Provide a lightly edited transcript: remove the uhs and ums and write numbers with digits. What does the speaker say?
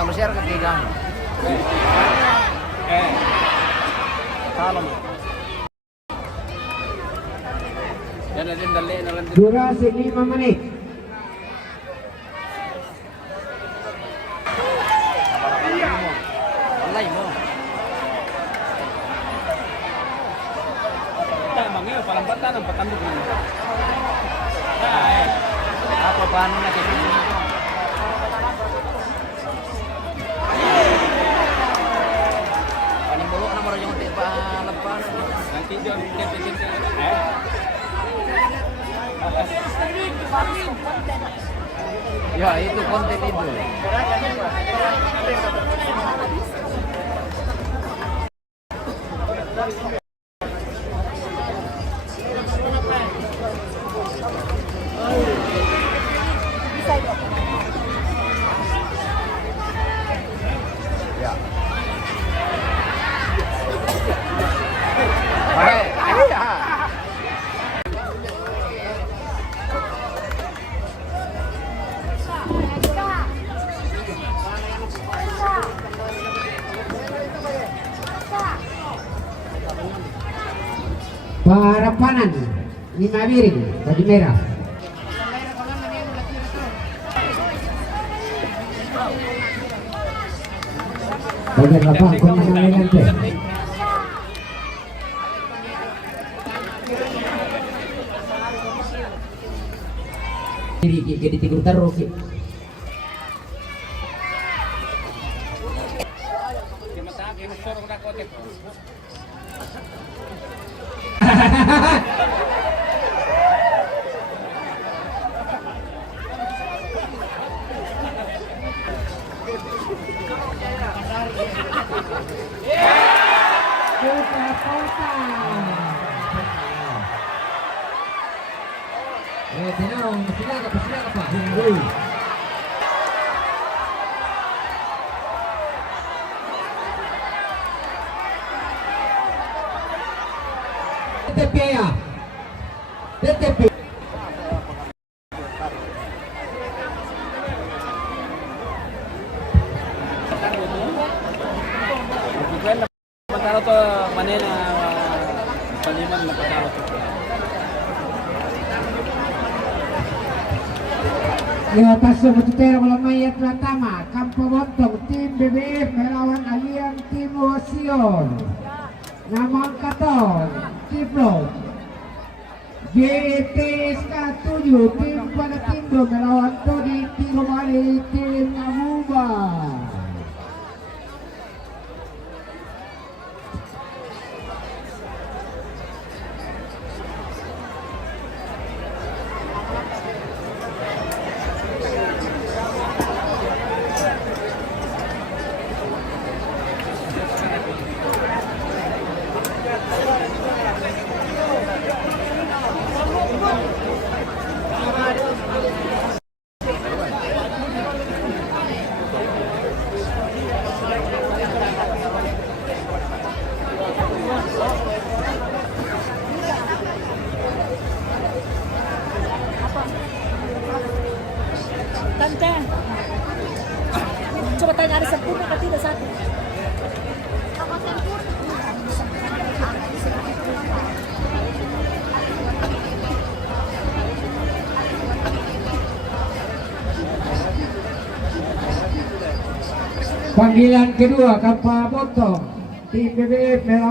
kalau share ke tiga. Salam. Jangan din dali na lang. Durasi 5 menit. Walay mo. Tayo mangyay, palampatan ang patandog na. Apa paano na kay Panimulo na mo rin yung palagpan. Nanti dyan, Ya, itu konten itu. Ya. Baik, iya. Parapanan 5 miring baju merah. Bagian lapang kemenangan nanti. Jadi tidur terus. Tenang, silakan Pak. DTP ya. DTP. Matalo to manena paliman na patalo to. Di atas sebututera bola mayat pertama Kampo Bontong tim BBF melawan Alien tim Wasion. Nama angkatan Kipro GTSK 7 tim pada Tindo melawan Todi Tiromani tim Amuba. Tante, coba tanya ada sempurna atau tidak satu? Panggilan kedua Kampo Bontong tim BBF melawan